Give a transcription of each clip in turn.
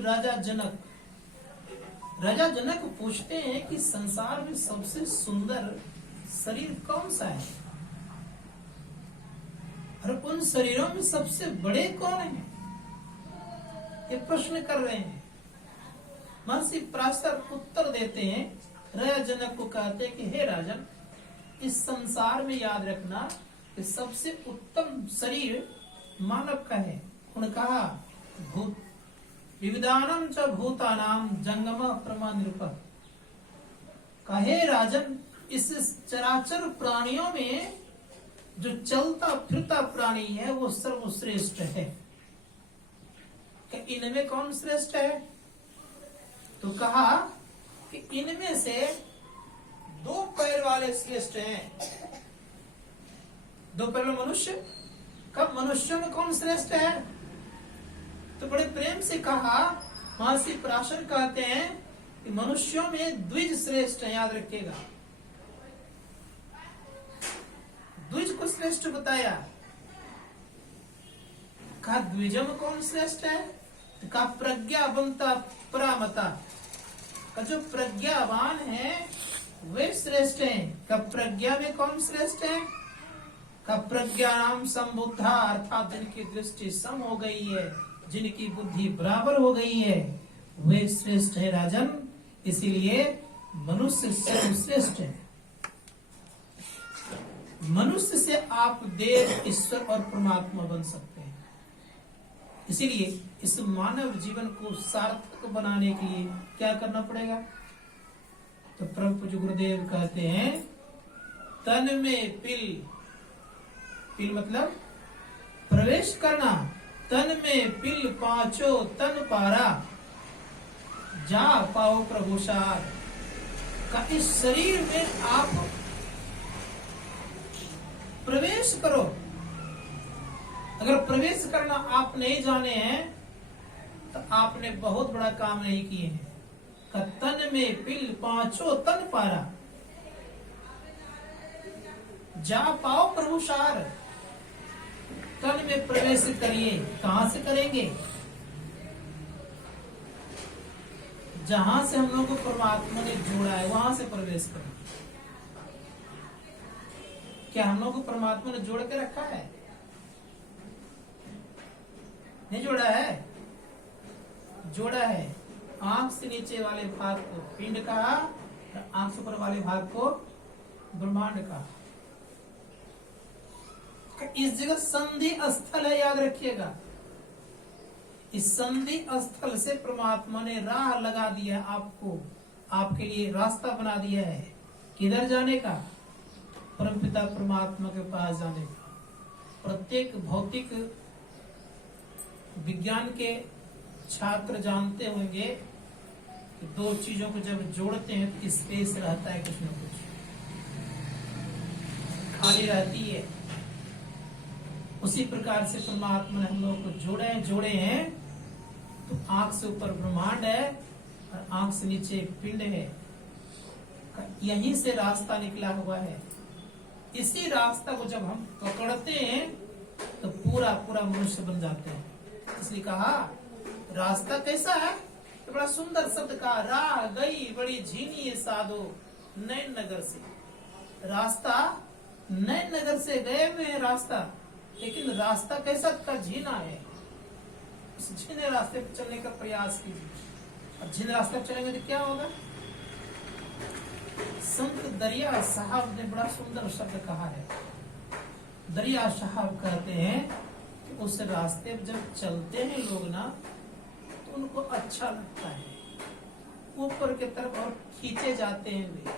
राजा जनक। राजा जनक पूछते हैं कि संसार में सबसे सुंदर शरीर कौन सा है और उन शरीरों में सबसे बड़े कौन हैं? ये प्रश्न कर रहे हैं। महर्षि पराशर उत्तर देते हैं, राजा जनक को कहते हैं कि हे राजन, इस संसार में याद रखना कि सबसे उत्तम शरीर मानव का है। उन्होंने कहा भूत विविधानम च भूतानाम जंगम प्रमा निरूप। कहे राजन, इस चराचर प्राणियों में जो चलता फिरता प्राणी है वो सर्वश्रेष्ठ है। इनमें कौन श्रेष्ठ है? तो कहा कि इनमें से दो पैर वाले श्रेष्ठ हैं। दो पैर वाले मनुष्य, कब मनुष्यों में कौन श्रेष्ठ है? तो बड़े प्रेम से कहा, महर्षि पराशर कहते हैं कि मनुष्यों में द्विज श्रेष्ठ है। याद रखिएगा, द्विज को श्रेष्ठ बताया। कहा द्विजों में कौन श्रेष्ठ है? तो कहा प्रज्ञावंता परामता। का जो प्रज्ञावान है वे श्रेष्ठ हैं। का प्रज्ञा में कौन श्रेष्ठ है? का प्रज्ञानाम संबुद्धा, अर्थात जिनकी दृष्टि सम हो गई है, जिनकी बुद्धि बराबर हो गई है, वे श्रेष्ठ है राजन। इसीलिए मनुष्य सर्वश्रेष्ठ है। मनुष्य से आप देव, ईश्वर और परमात्मा बन सकते हैं। इसीलिए इस मानव जीवन को सार्थक बनाने के लिए क्या करना पड़ेगा? तो परम पूज्य गुरुदेव कहते हैं, तन में पिल, पिल मतलब प्रवेश करना। तन में पिल पांचो तन पारा, जा पाओ प्रभु सार। का इस शरीर में आप प्रवेश करो। अगर प्रवेश करना आप नहीं जाने हैं तो आपने बहुत बड़ा काम नहीं किए हैं। का तन में पिल पांचों तन पारा, जा पाओ प्रभु सार। तन में प्रवेश करिए। कहां से करेंगे? जहां से हम लोगों को परमात्मा ने जोड़ा है वहां से प्रवेश करें। क्या हम लोगों को परमात्मा ने जोड़ के रखा है? नहीं जोड़ा है? जोड़ा है। आंख से नीचे वाले भाग को पिंड कहा, आंख से ऊपर वाले भाग को ब्रह्मांड कहा। इस जगह संधि स्थल है, याद रखिएगा। इस संधि स्थल से परमात्मा ने राह लगा दिया, आपको आपके लिए रास्ता बना दिया है। किधर जाने का? परमपिता परमात्मा के पास जाने का। प्रत्येक भौतिक विज्ञान के छात्र जानते होंगे कि दो चीजों को जब जोड़ते हैं तो स्पेस रहता है, कुछ न कुछ खाली रहती है। उसी प्रकार से परमात्मा ने हम लोग को जोड़े हैं। तो आंख से ऊपर ब्रह्मांड है और आंख से नीचे पिंड है। यहीं से रास्ता निकला हुआ है। इसी रास्ता को जब हम पकड़ते हैं तो पूरा पूरा मनुष्य बन जाते हैं। इसलिए कहा रास्ता कैसा है? तो बड़ा सुंदर शब्द कहा, राह गई बड़ी झीनी साधो नैन नगर से। रास्ता नैन नगर से गए हुए हैं रास्ता, लेकिन रास्ता कैसा का? झीना है। उस झीने रास्ते पर चलने का प्रयास कीजिए। और झीने रास्ते पर चलेंगे तो क्या होगा? संत दरिया साहब ने बड़ा सुंदर शब्द कहा है। दरिया साहब कहते हैं कि उस रास्ते पर जब चलते हैं लोग ना तो उनको अच्छा लगता है। ऊपर के तरफ और खींचे जाते हैं वे,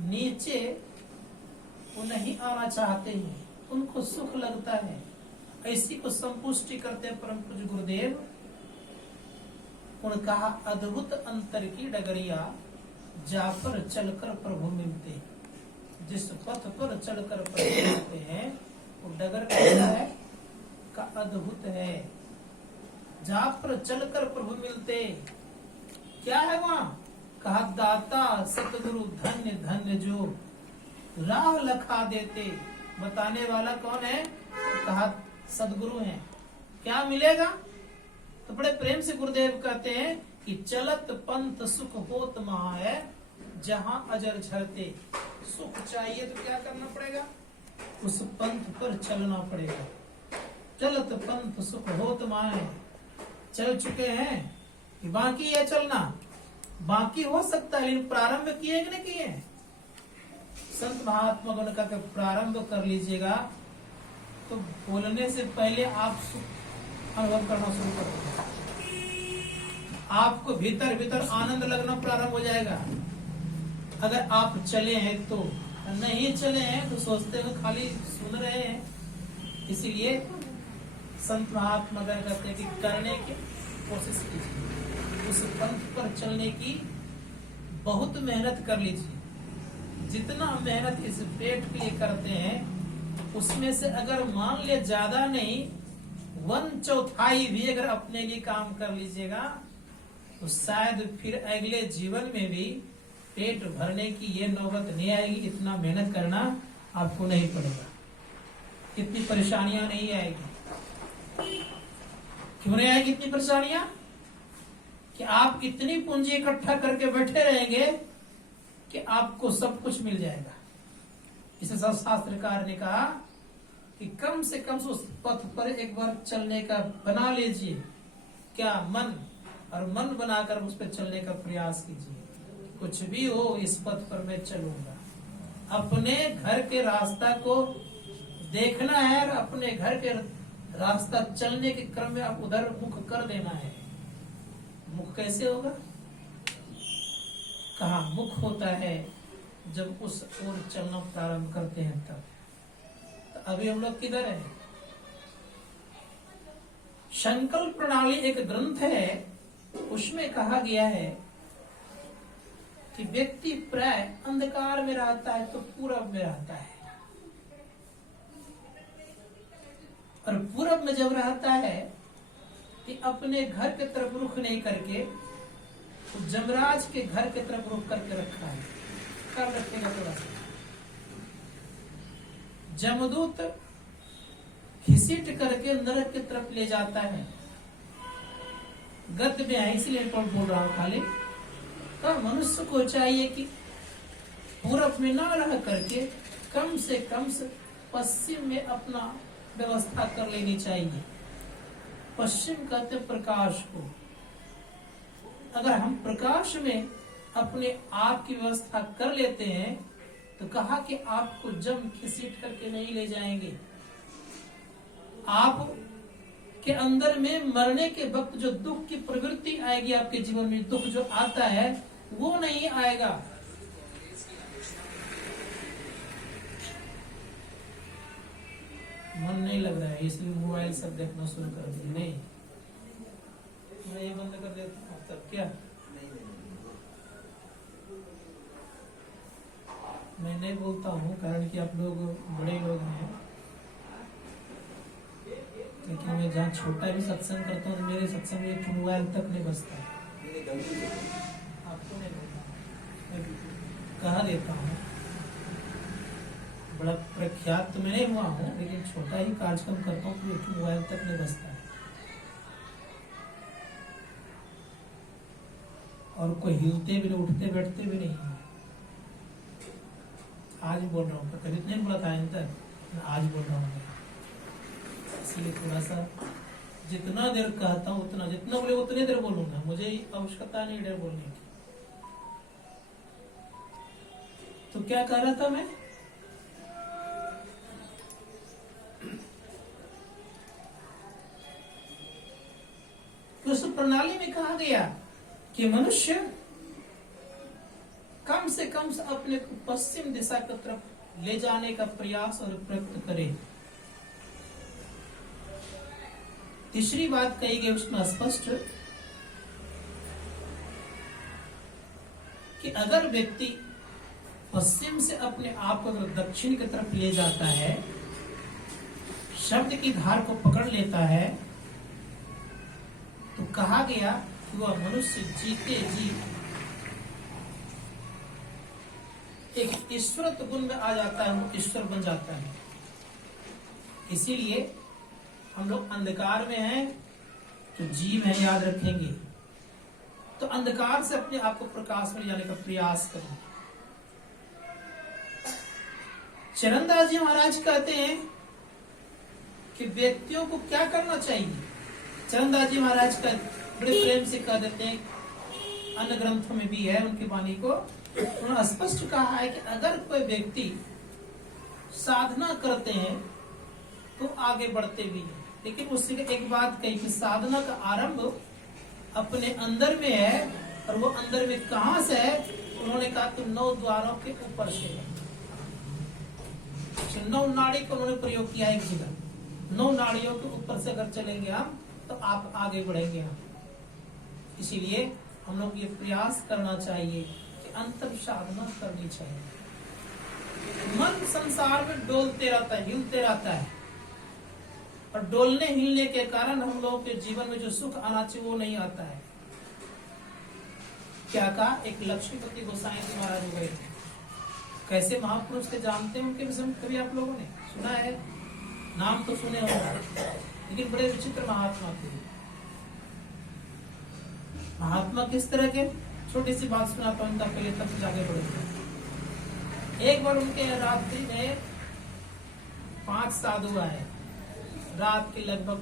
नीचे वो नहीं आना चाहते हैं, उनको सुख लगता है। ऐसी को संपुष्टि करते हैं परम पूज्य गुरुदेव। उन्होंने कहा अद्भुत अंतर की डगरिया, जा पर चलकर प्रभु मिलते। जिस पथ पर चलकर प्रभु मिलते हैं वो डगर कैसा है? का अद्भुत है। जा पर चलकर प्रभु मिलते, क्या है वहां? कहा दाता सतगुरु धन्य धन्य जो राह लखा देते। बताने वाला कौन है? कहा सदगुरु हैं। क्या मिलेगा? तो तो बड़े प्रेम से गुरुदेव कहते हैं कि चलत पंथ सुख होत महा है, जहां अजर झरते। सुख चाहिए तो क्या करना पड़ेगा? उस पंथ पर चलना पड़ेगा। चलत पंथ सुख होत महा है, चल चुके हैं कि बाकी है चलना, बाकी हो सकता है, लेकिन प्रारंभ किए कि नहीं किए? संत महात्मा गण का प्रारंभ कर लीजिएगा तो बोलने से पहले आप सुख अनुभव करना शुरू कर देंगे। आपको भीतर भीतर आनंद लगना प्रारंभ हो जाएगा। अगर आप चले हैं तो, नहीं चले हैं तो सोचते हुए खाली सुन रहे हैं। इसीलिए संत महात्मा गण कहते हैं कि करने की कोशिश कीजिए, उस पंथ पर चलने की बहुत मेहनत कर लीजिए। जितना मेहनत इस पेट के लिए करते हैं, उसमें से अगर मान ले ज्यादा नहीं 1/4 भी अगर अपने लिए काम कर लीजिएगा तो शायद फिर अगले जीवन में भी पेट भरने की ये नौबत नहीं आएगी। इतना मेहनत करना आपको नहीं पड़ेगा, इतनी परेशानियां नहीं आएगी। क्यों नहीं आएगी इतनी परेशानियां? कि आप इतनी पूंजी इकट्ठा करके बैठे रहेंगे कि आपको सब कुछ मिल जाएगा। इसे शास्त्रकार ने कहा कि कम से कम उस पथ पर एक बार चलने का बना लीजिए, क्या मन, और मन बनाकर उस पर चलने का प्रयास कीजिए। कुछ भी हो, इस पथ पर मैं चलूंगा। अपने घर के रास्ता को देखना है और अपने घर के रास्ता चलने के क्रम में आप उधर मुख कर देना है। मुख कैसे होगा? कहा मुख होता है जब उस ओर चलना प्रारंभ करते हैं तब। तो अभी हम लोग किधर है? संकल्प प्रणाली एक ग्रंथ है, उसमें कहा गया है कि व्यक्ति प्राय अंधकार में रहता है तो पूरब में रहता है, और पूरब में जब रहता है कि अपने घर की तरफ रुख नहीं करके तो जमराज के घर की तरफ रुख करके रखा है। कर रखेगा थोड़ा सा, जमदूत घिसीट करके नरक की तरफ ले जाता है। गद्य में है इसलिए बोल रहा हूं खाली। तो मनुष्य को चाहिए कि पूरब में ना रह करके कम से पश्चिम में अपना व्यवस्था कर लेनी चाहिए। पश्चिम कहते प्रकाश को। अगर हम प्रकाश में अपने आप की व्यवस्था कर लेते हैं तो कहा कि आपको जम घसीट करके नहीं ले जाएंगे। आप के अंदर में मरने के वक्त जो दुख की प्रवृत्ति आएगी, आपके जीवन में दुख जो आता है वो नहीं आएगा। मन नहीं लग रहा है इसलिए मोबाइल सब देखना शुरू कर दिया। नहीं, मैं ये बंद कर देता हूँ तब क्या? मैं नहीं बोलता हूँ कारण कि आप लोग बड़े लोग हैं, लेकिन मैं जहाँ छोटा भी सत्संग करता हूँ तो मेरे सत्संग में एक मोबाइल तक नहीं बजता है। आपको नहीं बोलता, कहा देता हूँ। बड़ा प्रख्यात तो मैं नहीं हुआ हूँ, लेकिन छोटा ही कार्यक्रम करता हूँ तो एक मोबाइल तक नहीं बजता है। और कोई हिलते भी नहीं, उठते बैठते भी नहीं। आज बोल रहा हूँ, कभी नहीं बोला था आज बोल रहा हूँ। इसलिए थोड़ा सा जितना देर कहता हूँ उतना, जितना बोले उतने देर बोलूंगा। मुझे आवश्यकता नहीं देर बोलने की। तो क्या कह रहा था मैं? उस प्रणाली में कहा गया कि मनुष्य कम से कम अपने को पश्चिम दिशा की तरफ ले जाने का प्रयास और प्रयत्न करे। तीसरी बात कही गई उसमें स्पष्ट कि अगर व्यक्ति पश्चिम से अपने आप को दक्षिण की तरफ ले जाता है, शब्द की धार को पकड़ लेता है, तो कहा गया कि वह मनुष्य जीते जी एक ईश्वरत्व गुण में आ जाता है, वो ईश्वर बन जाता है। इसीलिए हम लोग अंधकार में हैं जो जीव है याद रखेंगे तो अंधकार से अपने आप को प्रकाश में जाने का प्रयास करेंगे। चरणदास जी महाराज कहते हैं कि व्यक्तियों को क्या करना चाहिए। चरणदास जी महाराज का बड़े प्रेम से कह देते हैं, अन्य ग्रंथों में भी है उनकी वाणी को, उन्होंने स्पष्ट कहा है कि अगर कोई व्यक्ति साधना करते हैं तो आगे बढ़ते भी हैं, लेकिन उससे एक बात कही कि साधना का आरंभ अपने अंदर में है, और वो अंदर में कहां से है। उन्होंने कहा कि 9 द्वारों के ऊपर से है। 9 नाड़ी को उन्होंने प्रयोग किया है एक जगह। 9 नाड़ियों के ऊपर से अगर चलेंगे हम तो आप आगे बढ़ेंगे हम। इसीलिए हम लोग ये प्रयास करना चाहिए कि अंतर साधना करनी चाहिए। मन संसार में डोलते रहता है, हिलते रहता है, और डोलने हिलने के कारण हम लोगों के जीवन में जो सुख आना चाहिए वो नहीं आता है। क्या कहा, एक लक्ष्मीपति गोसाई जी महाराज हो गए थे। कैसे महापुरुष थे जानते हैं उनके विषय में कभी आप लोगों ने सुना है? नाम तो सुने होंगे, लेकिन बड़े विचित्र महात्मा थे। महात्मा किस तरह के, छोटी सी बात सुनाता हूं, पहले तब आगे बढ़ेंगे। एक बार उनके रात्रि में 5 साधु आए। रात के लगभग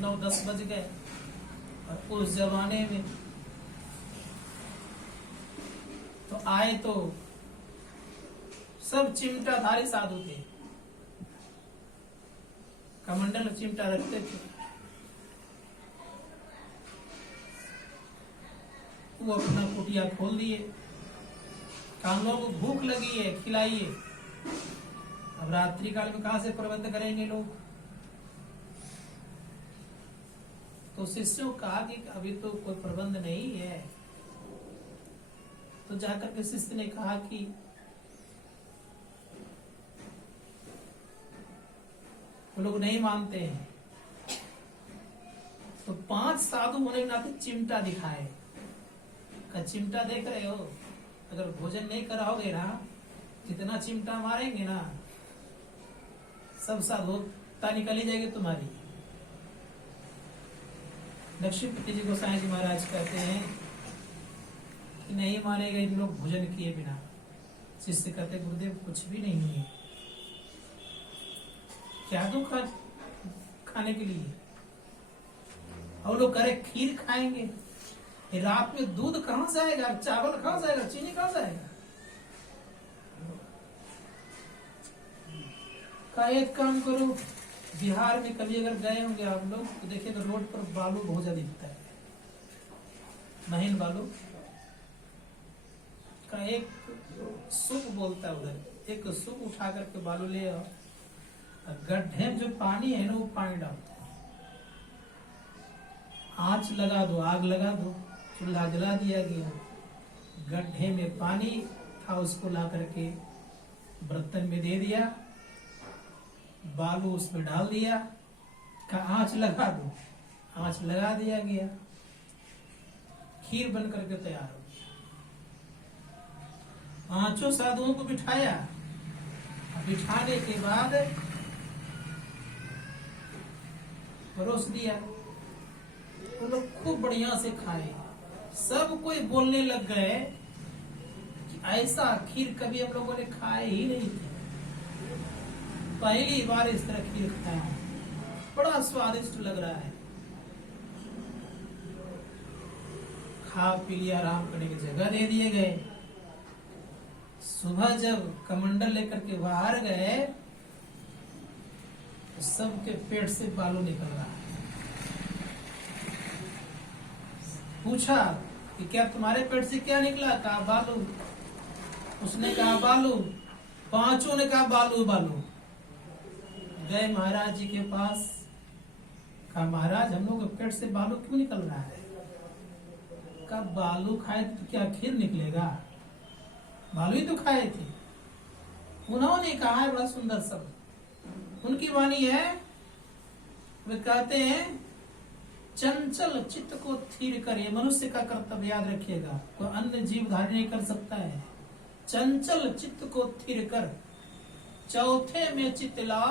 9-10 बज गए, और उस जमाने में तो आए तो सब चिमटाधारी साधु थे, कमंडल चिमटा रखते थे। वो अपना कुटिया खोल दिए, काम लोगों को भूख लगी है, खिलाइए। अब रात्रि काल में कहां से प्रबंध करेंगे लोग। तो शिष्यों कहा कि अभी तो कोई प्रबंध नहीं है। तो जाकर के शिष्य ने कहा कि वो लोग नहीं मानते हैं। तो 5 साधु होने के नाते चिमटा दिखाए। का चिमटा देख रहे हो, अगर भोजन नहीं कराओगे ना, कितना चिमटा मारेंगे ना, सब साधुता निकली जाएगी तुम्हारी। लक्ष्मीपति जी गोसाई जी महाराज कहते हैं कि नहीं मानेगा इन लोग भोजन किए बिना। शिष्य कहते गुरुदेव कुछ भी नहीं है, क्या दो खाने के लिए। और लोग करे खीर खाएंगे, रात में दूध कहां से आएगा, चावल कहां से आएगा, चीनी कहां से आएगा। का एक काम करो, बिहार में कभी अगर गए होंगे आप लोग तो देखिए तो रोड पर बालू बहुत ज्यादा दिखता है, महीन बालू का। एक सूप बोलता है उधर, एक सूप उठा करके बालू ले आओ, गड्ढे में जो पानी है ना वो पानी डालता है, आंच लगा दो, आग लगा दो, चूल्हा जला दिया गया, गड्ढे में पानी था उसको ला करके बर्तन में दे दिया, बालू उसमें डाल दिया, का आंच लगा दो, आंच लगा दिया गया, खीर बन करके तैयार हो गया। 5 साधुओं को बिठाया, बिठाने के बाद परोस दिया। वो लोग खूब बढ़िया से खाए। सब कोई बोलने लग गए कि ऐसा खीर कभी हम लोगों ने खाए ही नहीं थे, पहली बार इस तरह खीर खाया, बड़ा स्वादिष्ट लग रहा है। खा पी लिया, आराम करने की जगह दे दिए गए। सुबह जब कमंडल लेकर के बाहर गए तो सबके पेट से बालू निकल रहा है। पूछा कि क्या तुम्हारे पेट से क्या निकला? कहा बालू। उसने कहा बालू। 5 ने कहा बालू बालू। गए महाराज जी के पास, कहा महाराज हम लोग के पेट से बालू क्यों निकल रहा है? कहा बालू खाए तो क्या खीर निकलेगा, बालू ही तो खाए थे। उन्होंने कहा है बड़ा सुंदर शब्द, उनकी वाणी है, वे कहते हैं चंचल चित्त को स्थिर कर, ये मनुष्य का कर्तव्य याद रखिएगा, कोई अन्य जीव धारण नहीं कर सकता है। चंचल चित्त को स्थिर कर, चौथे में चित्त ला,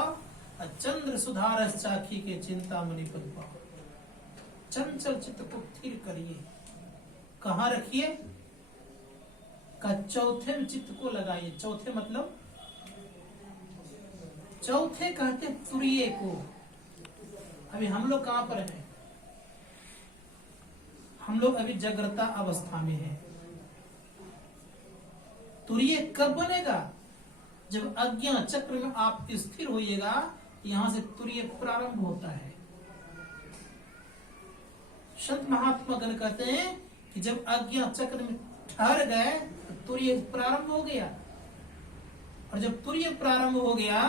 चंद्र सुधारस चाखी के चिंता मणि पद पाओ। चंचल चित्त को स्थिर करिए। कहाँ रखिए? का चौथे में चित्त को लगाइए। चौथे मतलब चौथे कहते तुरीय को। अभी हम लोग कहां पर हैं? हम लोग अभी जागृता अवस्था में हैं। तुरीय कब बनेगा? जब अज्ञा चक्र में आप स्थिर होइएगा, यहां से तुरीय प्रारंभ होता है। संत महात्मा गण कहते हैं कि जब अज्ञा चक्र में ठहर गए तो तुरीय प्रारंभ हो गया, और जब तुरीय प्रारंभ हो गया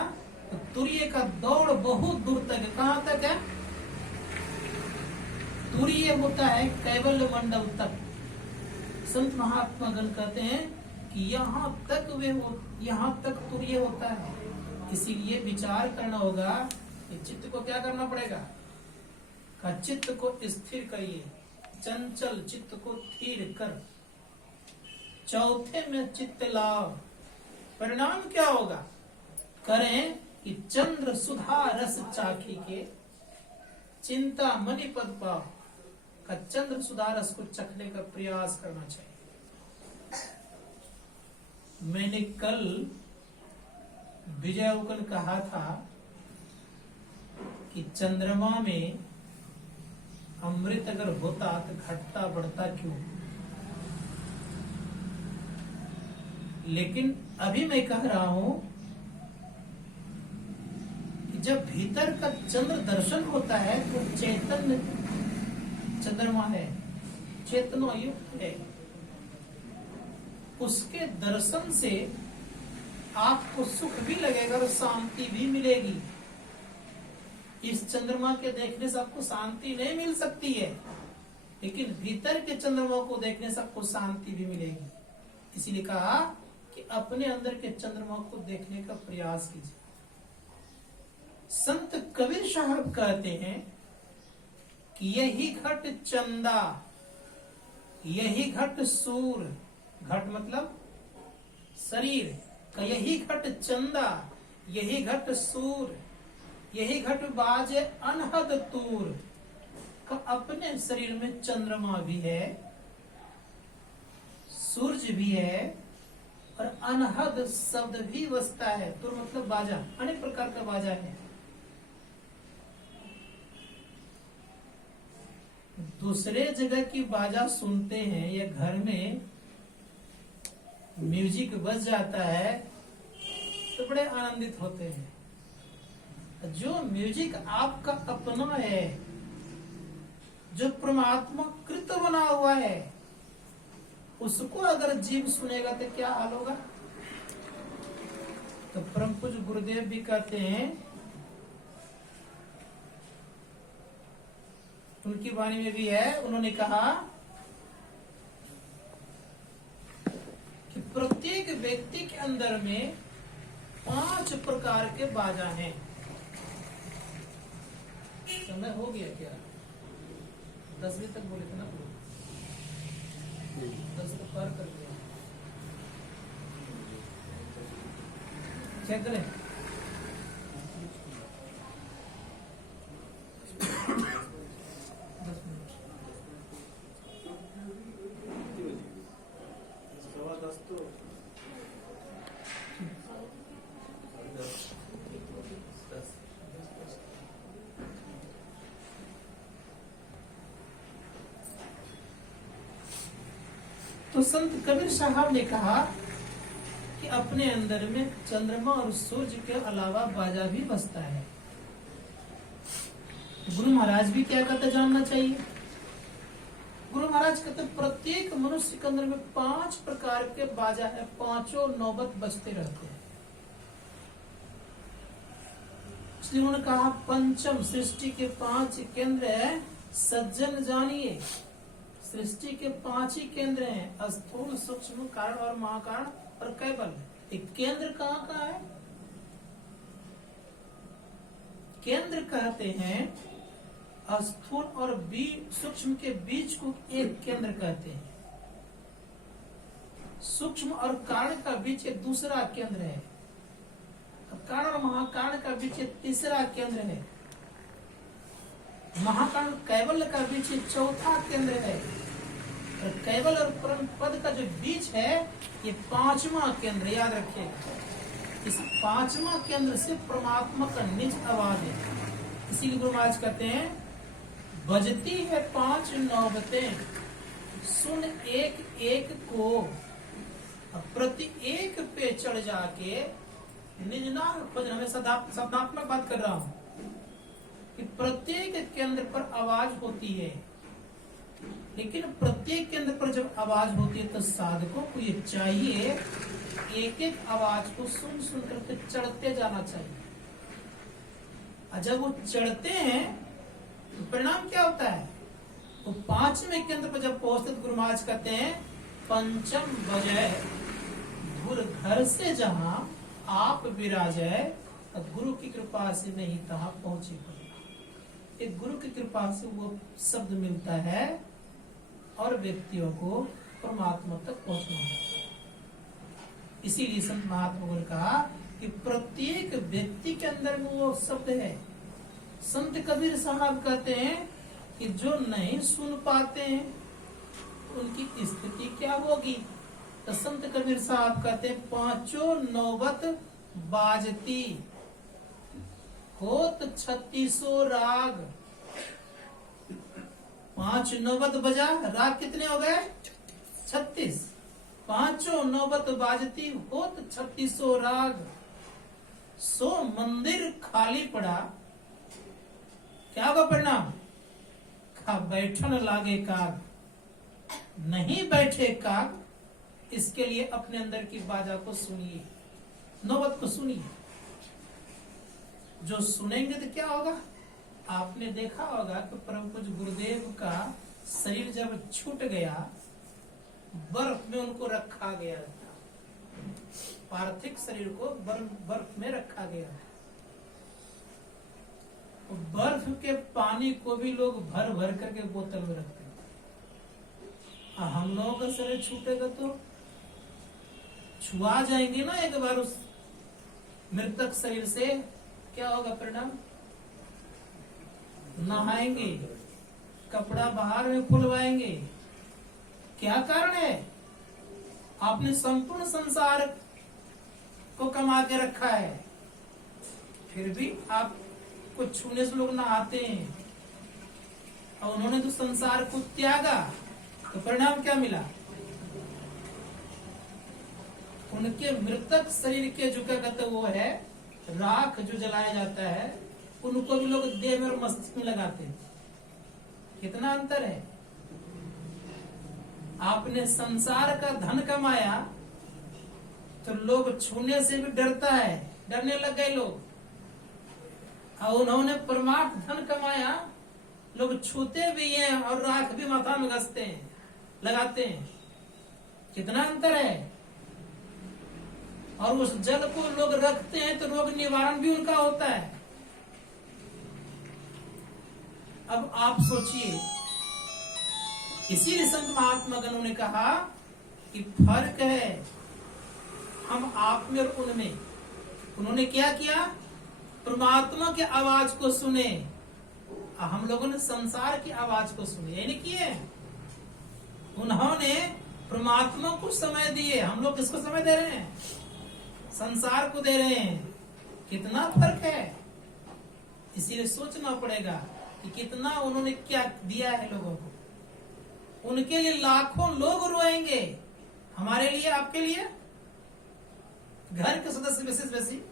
तो तुरीय का दौड़ बहुत दूर तक है। कहां तक है? तुरीय होता है कैवल्य मंडल तक। संत महात्मा गण कहते हैं कि यहाँ तक तुरीय होता है। इसीलिए विचार करना होगा कि चित्त को क्या करना पड़ेगा? का चित्त को स्थिर करिए, चंचल चित्त को स्थिर कर। चौथे में चित्त लाओ। परिणाम क्या होगा? करें कि चंद्र सुधा रस चाखी के चिंता मणि पद पाओ। का चंद्र सुधा रस को चखने का प्रयास करना चाहिए। मैंने कल विजय उकन कहा था कि चंद्रमा में अमृत अगर होता तो घटता बढ़ता क्यों? लेकिन अभी मैं कह रहा हूं कि जब भीतर का चंद्र दर्शन होता है तो चैतन्य चंद्रमा है, चेतना युक्त है। उसके दर्शन से आपको सुख भी लगेगा और शांति भी मिलेगी। इस चंद्रमा के देखने से आपको शांति नहीं मिल सकती है, लेकिन भीतर के चंद्रमा को देखने से आपको शांति भी मिलेगी। इसीलिए कहा कि अपने अंदर के चंद्रमा को देखने का प्रयास कीजिए। संत कबीर साहब कहते हैं कि यही घट चंदा, यही घट सूर, घट मतलब शरीर का, यही घट चंदा, यही घट सूर, यही घट बाजे अनहद तूर। का अपने शरीर में चंद्रमा भी है, सूर्य भी है, और अनहद शब्द भी बसता है। तूर मतलब बाजा, अनेक प्रकार का बाजा है। दूसरे जगह की बाजा सुनते हैं या घर में म्यूजिक बज जाता है तो बड़े आनंदित होते हैं। जो म्यूजिक आपका अपना है, जो परमात्मा कृत बना हुआ है, उसको अगर जीव सुनेगा तो क्या हाल होगा? तो परम पूज्य गुरुदेव भी कहते हैं, उनकी वाणी में भी है, उन्होंने कहा कि प्रत्येक व्यक्ति के अंदर में 5 प्रकार के बाजा हैं। समय हो गया क्या? 10 बजे तक बोले थे ना, 10 को पार कर दिया। क्या करें? तो संत कबीर साहब ने कहा कि अपने अंदर में चंद्रमा और सूर्य के अलावा बाजा भी बजता है। गुरु महाराज भी क्या कहते जानना चाहिए? गुरु महाराज कहते प्रत्येक मनुष्य के अंदर में 5 प्रकार के बाजा है, 5 नौबत बजते रहते हैं। इसलिए उन्होंने कहा पंचम सृष्टि के 5 केंद्र है, सज्जन जानिए। सृष्टि के 5 ही केंद्र हैं, स्थूल, सूक्ष्म, कारण और महाकारण और कैवल्य। एक केंद्र कहाँ का है? केंद्र कहते हैं स्थूल और सूक्ष्म के बीच को एक केंद्र कहते हैं। सूक्ष्म और कारण का बीच एक दूसरा केंद्र है, कारण और महाकारण का बीच एक तीसरा केंद्र है। महाकाल कैवल्य का बीच चौथा केंद्र है, और कैवल और परम पद का जो बीच है ये पांचवा केंद्र, याद रखिएगा। इस पांचवा केंद्र से परमात्मा का निज आवाज है। इसीलिए गुरु महाराज कहते हैं, बजती है 5 नौबतें, सुन एक एक को, प्रति एक पे चढ़ जाके निज नाम खोजना। मैं शब्दात्मक बात कर रहा हूँ कि प्रत्येक केंद्र पर आवाज होती है, लेकिन प्रत्येक केंद्र पर जब आवाज होती है तो साधकों को ये चाहिए एक एक आवाज को सुन सुन करके चढ़ते जाना चाहिए। और जब वो चढ़ते हैं तो परिणाम क्या होता है? वो 5वें केंद्र पर जब पहुंचते तो गुरु महाराज कहते हैं, पंचम बजय धुर घर से जहां आप विराजय, गुरु की कृपा से नहीं तहां पहुंचे पड़ेगा। एक गुरु की कृपा से वो शब्द मिलता है और व्यक्तियों को परमात्मा तक पहुंचना होता है। इसीलिए संत महात्मा ने कहा कि प्रत्येक व्यक्ति के अंदर में वो शब्द है। संत कबीर साहब कहते हैं कि जो नहीं सुन पाते हैं उनकी स्थिति क्या होगी? तो संत कबीर साहब कहते हैं, 5 नौबत बाजती होत 36 राग। 5 नौबत बजा, राग कितने हो गए? 36। 5 नौबत बाजती होत 36 राग। सो मंदिर खाली पड़ा, क्या होगा परिणाम? बैठन लागे काग, नहीं बैठे काग। इसके लिए अपने अंदर की बाजा को सुनिए, नौबत को सुनिए। जो सुनेंगे तो क्या होगा? आपने देखा होगा कि परम पूज्य गुरुदेव का शरीर जब छूट गया, बर्फ में उनको रखा गया था। पार्थिव शरीर को बर्फ में रखा गया है। बर्फ के पानी को भी लोग भर भर करके बोतल में रखते हैं। हम लोगों का शरीर छूटेगा तो छुआ जाएंगे ना एक बार उस मृतक शरीर से, क्या होगा परिणाम? नहाएंगे, कपड़ा बाहर में खुलवाएंगे। क्या कारण है? आपने संपूर्ण संसार को कमा के रखा है, फिर भी आपको छूने से लोग नहाते हैं। और उन्होंने तो संसार को त्यागा, तो परिणाम क्या मिला? उनके मृतक शरीर के जो क्या कहते वो है राख, जो जलाया जाता है, उनको भी लोग देह में और मस्तिष्क में लगाते हैं। कितना अंतर है? आपने संसार का धन कमाया तो लोग छूने से भी डरता है, डरने लग गए लोग। और उन्होंने परमार्थ धन कमाया, लोग छूते भी हैं और राख भी माथा में घसते हैं, लगाते हैं। कितना अंतर है? और उस जल को लोग रखते हैं तो रोग निवारण भी उनका होता है। अब आप सोचिए, इसीलिए संत महात्मा गणों ने कहा कि फर्क है हम आप में और उनमें। उन्होंने क्या किया? परमात्मा की आवाज को सुने, हम लोगों ने संसार की आवाज को सुने, ये नहीं किए। उन्होंने परमात्मा को समय दिए, हम लोग किसको समय दे रहे हैं? संसार को दे रहे हैं। कितना फर्क है? इसीलिए सोचना पड़ेगा कि कितना उन्होंने क्या दिया है लोगों को। उनके लिए लाखों लोग रोएंगे, हमारे लिए, आपके लिए, घर के सदस्य विशेष वैसी।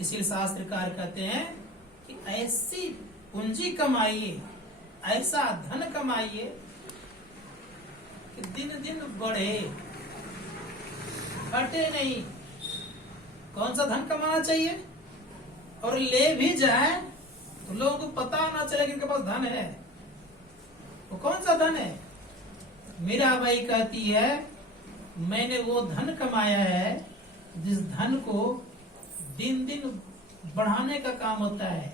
इसीलिए शास्त्रकार कहते हैं कि ऐसी पूंजी कमाइए, ऐसा धन कमाइए कि दिन दिन बढ़े, घटे नहीं। कौन सा धन कमाना चाहिए? और ले भी जाए तो लोगों को पता ना चले कि इनके पास धन है। वो कौन सा धन है? मीराबाई कहती है, मैंने वो धन कमाया है जिस धन को दिन दिन बढ़ाने का काम होता है।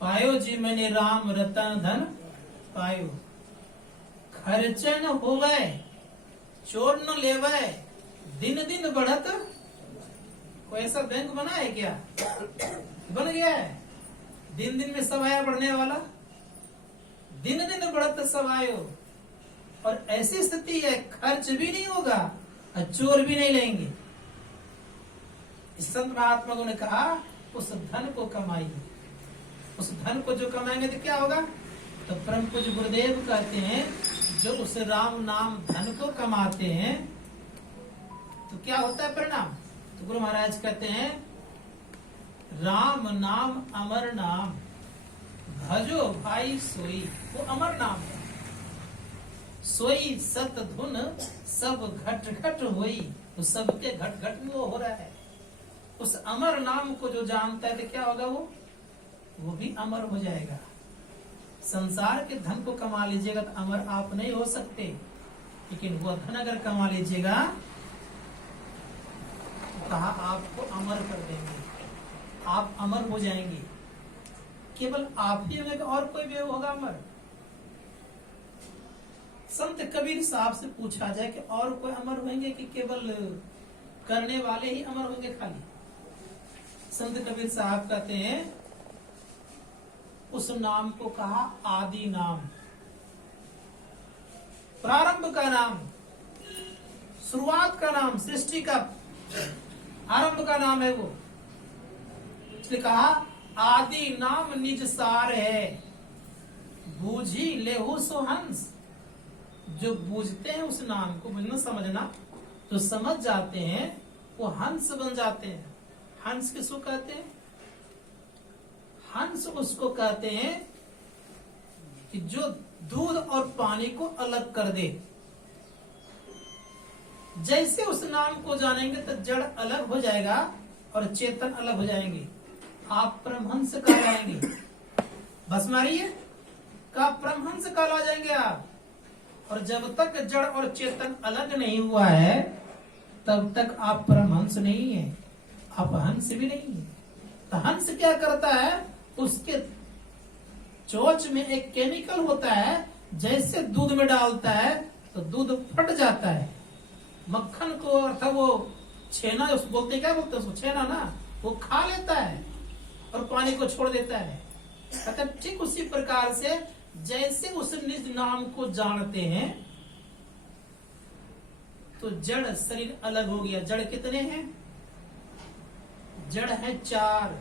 पायो जी मैंने राम रतन धन पायो, खर्चे न होवे चोर न लेवे, दिन दिन बढ़त। कोई ऐसा बैंक बना है क्या? बन गया है, दिन दिन में सब आया बढ़ने वाला, दिन दिन बढ़त सब आयो। और ऐसी स्थिति है खर्च भी नहीं होगा और चोर भी नहीं लेंगे। इस संत महात्मा ने कहा उस धन को कमाइए। उस धन को जो कमाएंगे तो क्या होगा? तो परम पूज्य गुरुदेव कहते हैं जो उस राम नाम धन को कमाते हैं तो क्या होता है परिणाम? तो गुरु महाराज कहते हैं राम नाम अमर नाम, भजो भाई सोई। वो अमर नाम है। सोई सत धुन सब घट घट होई, तो सबके घट घट में वो हो रहा है। उस अमर नाम को जो जानता है तो क्या होगा? वो भी अमर हो जाएगा। संसार के धन को कमा लीजिएगा तो अमर आप नहीं हो सकते, लेकिन वो धन अगर कमा लीजिएगा तो कहा आपको अमर कर देंगे, आप अमर हो जाएंगे। केवल आप ही होंगे, और कोई भी होगा अमर? संत कबीर साहब से पूछा जाए कि और कोई अमर होंगे कि केवल करने वाले ही अमर होंगे खाली? संत कबीर साहब कहते हैं उस नाम को कहा आदि नाम, प्रारंभ का नाम, शुरुआत का नाम, सृष्टि का आरंभ का नाम है वो। इसलिए कहा आदि नाम निज सार है, बूझी लेहु सो हंस। जो बूझते हैं उस नाम को, बुझना समझना, जो समझ जाते हैं वो हंस बन जाते हैं। हंस किसको कहते हैं? हंस उसको कहते हैं कि जो दूध और पानी को अलग कर दे। जैसे उस नाम को जानेंगे तो जड़ अलग हो जाएगा और चेतन अलग हो जाएंगे। आप परमहंस कहलाएंगे। बस मारिए का परमहंस कहला जाएंगे आप। और जब तक जड़ और चेतन अलग नहीं हुआ है तब तक आप परमहंस नहीं है, आप हंस भी नहीं है। तो हंस क्या करता है? उसके चोंच में एक केमिकल होता है, जैसे दूध में डालता है तो दूध फट जाता है। मक्खन को अर्थात वो छेना बोलते, क्या बोलते हैं उसको? छेना ना, वो खा लेता है और पानी को छोड़ देता है। अतः ठीक उसी प्रकार से जैसे उस निज नाम को जानते हैं तो जड़ शरीर अलग हो गया। जड़ कितने हैं? जड़ है 4।